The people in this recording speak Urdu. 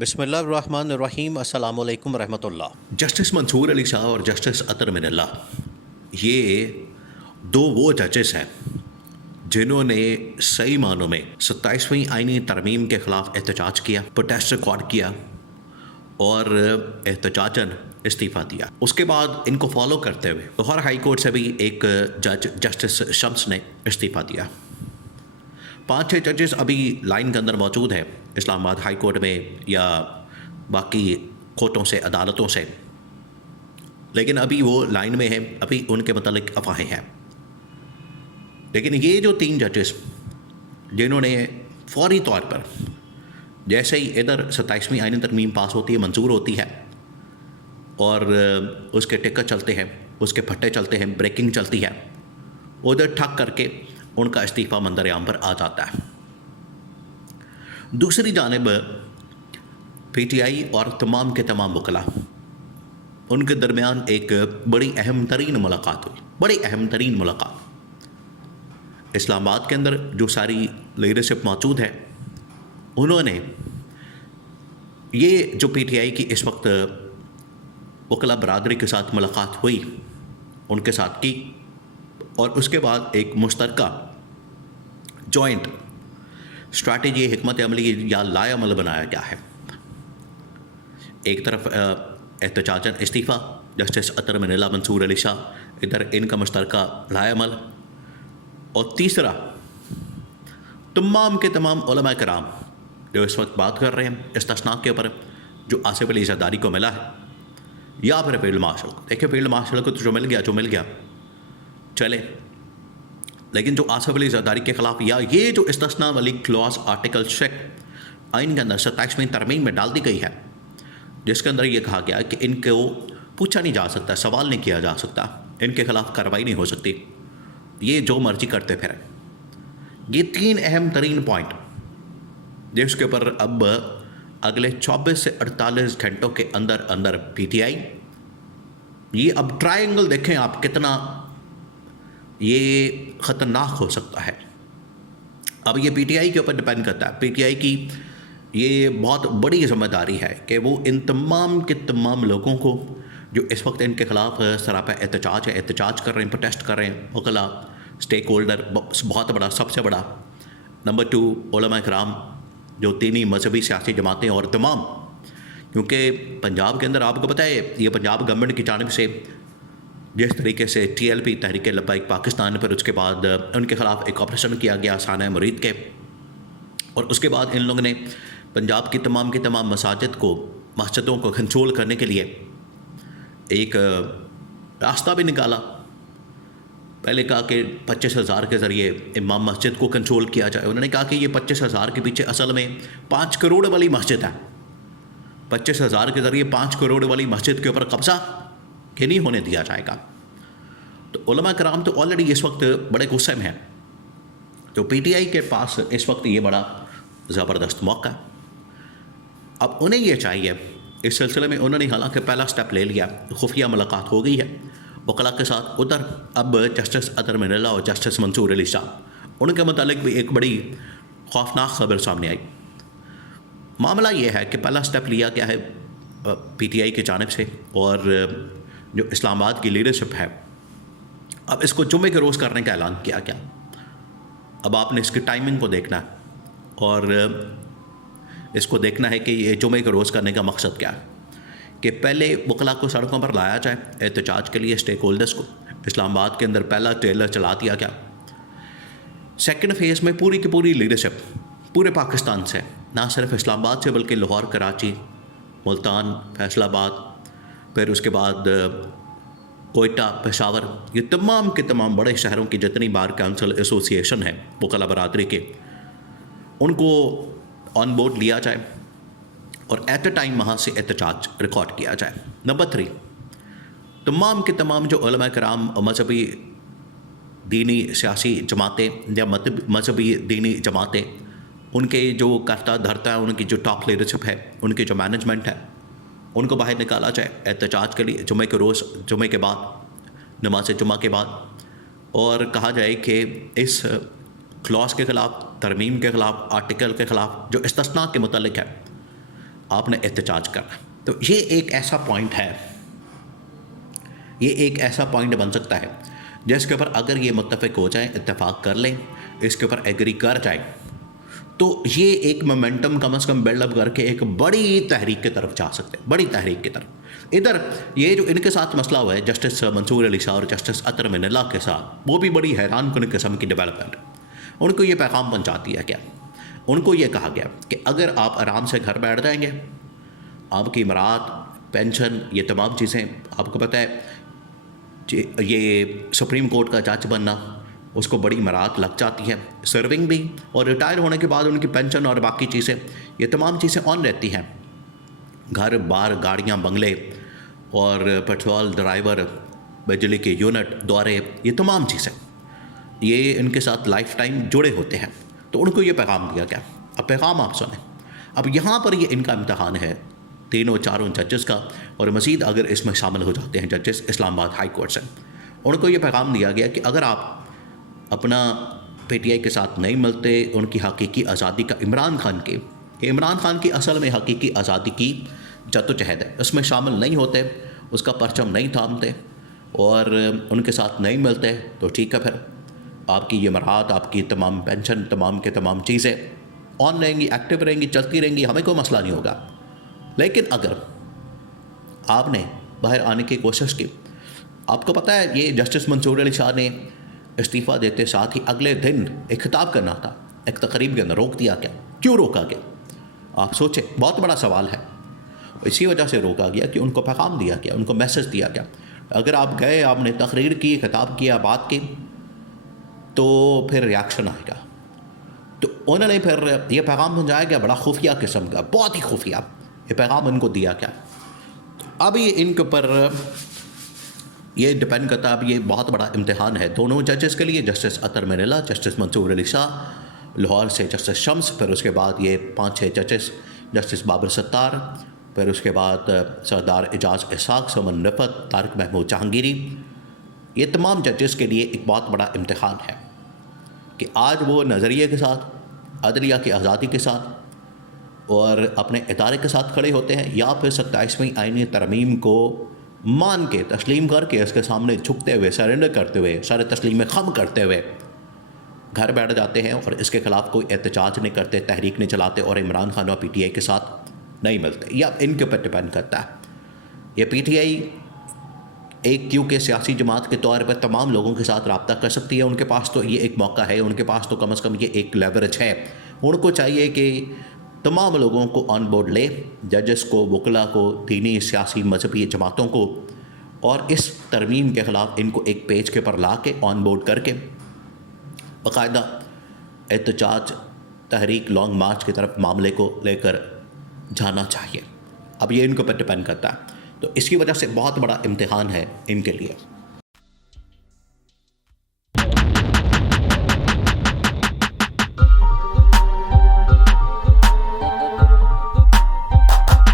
بسم اللہ الرحمن الرحیم۔ السلام علیکم ورحمۃ اللہ۔ جسٹس منصور علی شاہ اور جسٹس اطہر من اللہ، یہ دو وہ ججز ہیں جنہوں نے صحیح معنوں میں 27ویں آئینی ترمیم کے خلاف احتجاج کیا، پروٹیسٹ ریکارڈ کیا اور احتجاجاً استعفیٰ دیا۔ اس کے بعد ان کو فالو کرتے ہوئے لاہور ہائی کورٹ سے بھی ایک جج جسٹس شمس نے استعفیٰ دیا۔ 5-6 ججز ابھی لائن کے اندر موجود ہیں اسلام آباد ہائی کورٹ میں یا باقی کورٹوں سے، عدالتوں سے، لیکن ابھی وہ لائن میں ہیں، ابھی ان کے متعلق افواہیں ہیں۔ لیکن یہ جو 3 ججز جنہوں نے فوری طور پر جیسے ہی ادھر 27ویں آئینی ترمیم پاس ہوتی ہے، منظور ہوتی ہے اور اس کے ٹکر چلتے ہیں، اس کے پھٹے چلتے ہیں، بریکنگ چلتی ہے، ادھر ٹھک کر کے ان کا استعفیٰ منظر عام پر آ جاتا ہے۔ دوسری جانب پی ٹی آئی اور تمام کے تمام وکلاء، ان کے درمیان ایک بڑی اہم ترین ملاقات ہوئی، بڑی اہم ترین ملاقات۔ اسلام آباد کے اندر جو ساری لیڈرشپ موجود ہے، انہوں نے یہ جو پی ٹی آئی کی اس وقت وکلاء برادری کے ساتھ ملاقات ہوئی، ان کے ساتھ کی، اور اس کے بعد ایک مشترکہ جوائنٹ اسٹریٹجی، حکمت عملی یا لائے عمل بنایا گیا ہے۔ ایک طرف احتجاجاً استعفیٰ جسٹس اطہر من اللہ، منصور علی شاہ، ادھر ان کا مشترکہ لائے عمل، اور تیسرا تمام کے تمام علماء کرام جو اس وقت بات کر رہے ہیں استثناء کے اوپر، جو آصف علی زرداری کو ملا ہے یا پھر فیلڈ مارشل کو۔ دیکھیں فیلڈ مارشل کو تو جو مل گیا چلے، لیکن جو آصف علی زرداری کے خلاف یا یہ جو استثناء والی کلاس آرٹیکل 6 آئین کے اندر 27ویں ترمیم میں ڈال دی گئی ہے، جس کے اندر یہ کہا گیا کہ ان کو پوچھا نہیں جا سکتا، سوال نہیں کیا جا سکتا، ان کے خلاف کارروائی نہیں ہو سکتی، یہ جو مرضی کرتے پھریں۔ یہ 3 اہم ترین پوائنٹ جس کے اوپر اب اگلے 24 سے 48 گھنٹوں کے اندر پی ٹی آئی، یہ اب ٹرائنگل دیکھیں آپ کتنا یہ خطرناک ہو سکتا ہے۔ اب یہ پی ٹی آئی کے اوپر ڈیپینڈ کرتا ہے۔ پی ٹی آئی کی یہ بہت بڑی ذمہ داری ہے کہ وہ ان تمام کے تمام لوگوں کو جو اس وقت ان کے خلاف سراپا احتجاج کر رہے ہیں، پروٹیسٹ کر رہے ہیں، وکلاء، اسٹیک ہولڈر، بہت بڑا، سب سے بڑا نمبر 2 علماء کرام، جو دینی مذہبی سیاسی جماعتیں اور تمام، کیونکہ پنجاب کے اندر آپ کو پتہ ہے یہ پنجاب گورنمنٹ کی جانب سے جس طریقے سے T L P Tehreek Labbaik Pakistan پر اس کے بعد ان کے خلاف ایک آپریشن کیا گیا سانحہ مرید کے، اور اس کے بعد ان لوگوں نے پنجاب کی تمام مسجدوں کو کنٹرول کرنے کے لیے ایک راستہ بھی نکالا۔ پہلے کہا کہ 25,000 کے ذریعے امام مسجد کو کنٹرول کیا جائے۔ انہوں نے کہا کہ یہ 25,000 کے پیچھے اصل میں 5 کروڑ والی مسجد ہے، 25,000 کے ذریعے 5 کروڑ والی مسجد کے اوپر قبضہ کہ نہیں ہونے دیا جائے گا۔ تو علماء کرام تو آلریڈی اس وقت بڑے غصے میں ہیں، تو پی ٹی آئی کے پاس اس وقت یہ بڑا زبردست موقع ہے۔ اب انہیں یہ چاہیے، اس سلسلے میں انہوں نے حالانکہ پہلا سٹیپ لے لیا، خفیہ ملاقات ہو گئی ہے وکلاء کے ساتھ۔ ادھر اب جسٹس اطہر من اللہ اور جسٹس منصور علی شاہ، ان کے متعلق بھی ایک بڑی خوفناک خبر سامنے آئی۔ معاملہ یہ ہے کہ پہلا سٹیپ لیا گیا ہے پی ٹی آئی کی جانب سے، اور جو اسلام آباد کی لیڈرشپ ہے، اب اس کو جمعے کے روز کرنے کا اعلان کیا گیا۔ اب آپ نے اس کی ٹائمنگ کو دیکھنا ہے اور اس کو دیکھنا ہے کہ یہ جمعے کے روز کرنے کا مقصد کیا ہے، کہ پہلے وکلاء کو سڑکوں پر لایا جائے احتجاج کے لیے، اسٹیک ہولڈرز کو۔ اسلام آباد کے اندر پہلا ٹریلر چلا دیا گیا۔ سیکنڈ فیز میں پوری کی پوری لیڈرشپ پورے پاکستان سے، نہ صرف اسلام آباد سے بلکہ لاہور، کراچی، ملتان، فیصل آباد، پھر اس کے بعد کوئٹہ، پشاور، یہ تمام کے تمام بڑے شہروں کی جتنی بار کونسل ایسوسی ایشن ہے وکلاء برادری کے، ان کو آن بورڈ لیا جائے اور ایٹ اے ٹائم وہاں سے احتجاج ریکارڈ کیا جائے۔ نمبر 3، تمام کے تمام جو علماء کرام، مذہبی دینی سیاسی جماعتیں یا مذہبی دینی جماعتیں، ان کے جو کرتا دھرتا ہے، ان کی جو ٹاپ لیڈرشپ ہے، ان کی جو مینجمنٹ ہے، ان کو باہر نکالا جائے احتجاج کے لیے جمعے کے روز، جمعے کے بعد، نماز جمعہ کے بعد، اور کہا جائے کہ اس کلاس کے خلاف، ترمیم کے خلاف، آرٹیکل کے خلاف جو استثناء کے متعلق ہے، آپ نے احتجاج کرنا. تو یہ ایک ایسا پوائنٹ ہے, یہ ایک ایسا پوائنٹ بن سکتا ہے جس کے اوپر اگر یہ متفق ہو جائیں, اتفاق کر لیں, اس کے اوپر ایگری کر جائیں, تو یہ ایک مومنٹم کم از کم بلڈ اپ کر کے ایک بڑی تحریک کی طرف جا سکتے ہیں, بڑی تحریک کی طرف. ادھر یہ جو ان کے ساتھ مسئلہ ہوا ہے جسٹس منصور علی شاہ اور جسٹس اطہر من اللہ کے ساتھ, وہ بھی بڑی حیران کن قسم کی ڈیولپمنٹ. ان کو یہ پیغام پہنچا دیا گیا, ان کو یہ کہا گیا کہ اگر آپ آرام سے گھر بیٹھ جائیں گے, آپ کی امرات, پینشن, یہ تمام چیزیں, آپ کو پتہ ہے یہ سپریم کورٹ کا جج بننا اس کو بڑی امرات لگ جاتی ہے, سرونگ بھی, اور ریٹائر ہونے کے بعد ان کی پینشن اور باقی چیزیں, یہ تمام چیزیں آن رہتی ہیں. گھر بار, گاڑیاں, بنگلے اور پیٹرول, ڈرائیور, بجلی کے یونٹ, دورے, یہ تمام چیزیں یہ ان کے ساتھ لائف ٹائم جڑے ہوتے ہیں. تو ان کو یہ پیغام دیا گیا. اب پیغام آپ سنیں. اب یہاں پر یہ ان کا امتحان ہے تینوں چاروں ججز کا, اور مزید اگر اس میں شامل ہو جاتے ہیں ججز اسلام آباد ہائی کورٹ سے. ان کو یہ پیغام دیا گیا کہ اگر آپ اپنا پی ٹی آئی کے ساتھ نہیں ملتے, ان کی حقیقی آزادی کا عمران خان کی اصل میں حقیقی آزادی کی جدوجہد ہے, اس میں شامل نہیں ہوتے, اس کا پرچم نہیں تھامتے اور ان کے ساتھ نہیں ملتے, تو ٹھیک ہے, پھر آپ کی یہ امرات, آپ کی تمام پینشن, تمام کے تمام چیزیں آن رہیں گی, ایکٹیو رہیں گی, چلتی رہیں گی, ہمیں کوئی مسئلہ نہیں ہوگا. لیکن اگر آپ نے باہر آنے کی کوشش کی, آپ کو پتہ ہے یہ جسٹس منصور علی شاہ نے استعفیٰ دیتے ساتھ ہی اگلے دن ایک خطاب کرنا تھا, ایک تقریب کے اندر روک دیا گیا. کیوں روکا گیا؟ آپ سوچیں, بہت بڑا سوال ہے. اسی وجہ سے روکا گیا کہ ان کو پیغام دیا گیا, ان کو میسج دیا گیا, اگر آپ گئے, آپ نے تقریر کی, خطاب کیا, بات کی, تو پھر ریاکشن آئے گا. تو انہوں نے پھر یہ پیغام پہنچایا گیا بڑا خفیہ قسم کا, بہت ہی خفیہ یہ پیغام ان کو دیا گیا. اب یہ ان کے اوپر یہ ڈپینڈ کرتا ہے, اب یہ بہت بڑا امتحان ہے دونوں ججز کے لیے, جسٹس اطہر من اللہ, جسٹس منصور علی شاہ, لاہور سے جسٹس شمس, پھر اس کے بعد یہ 5-6 ججز, جسٹس بابر ستار, پھر اس کے بعد سردار اعجاز اسحاق, سمن رفت, طارق محمود جہانگیری. یہ تمام ججز کے لیے ایک بہت بڑا امتحان ہے کہ آج وہ نظریے کے ساتھ, عدلیہ کی آزادی کے ساتھ اور اپنے ادارے کے ساتھ کھڑے ہوتے ہیں, یا پھر 27ویں آئینی ترمیم کو مان کے, تسلیم کر کے, اس کے سامنے جھکتے ہوئے, سرنڈر کرتے ہوئے, سارے تسلیم خم کرتے ہوئے گھر بیٹھ جاتے ہیں اور اس کے خلاف کوئی احتجاج نہیں کرتے, تحریک نہیں چلاتے اور عمران خان اور پی ٹی آئی کے ساتھ نہیں ملتے. یا ان کے اوپر ڈپینڈ کرتا ہے. یہ پی ٹی آئی ایک کیونکہ سیاسی جماعت کے طور پر تمام لوگوں کے ساتھ رابطہ کر سکتی ہے, ان کے پاس تو یہ ایک موقع ہے, ان کے پاس تو کم از کم یہ ایک لیوریج ہے. ان کو چاہیے کہ تمام لوگوں کو آن بورڈ لے, ججز کو, وکلاء کو, دینی, سیاسی, مذہبی جماعتوں کو, اور اس ترمیم کے خلاف ان کو ایک پیج کے پر لا کے آن بورڈ کر کے باقاعدہ احتجاج, تحریک, لانگ مارچ کی طرف معاملے کو لے کر جانا چاہیے. اب یہ ان کے اوپر ڈپینڈ کرتا ہے. تو اس کی وجہ سے بہت بڑا امتحان ہے ان کے لیے.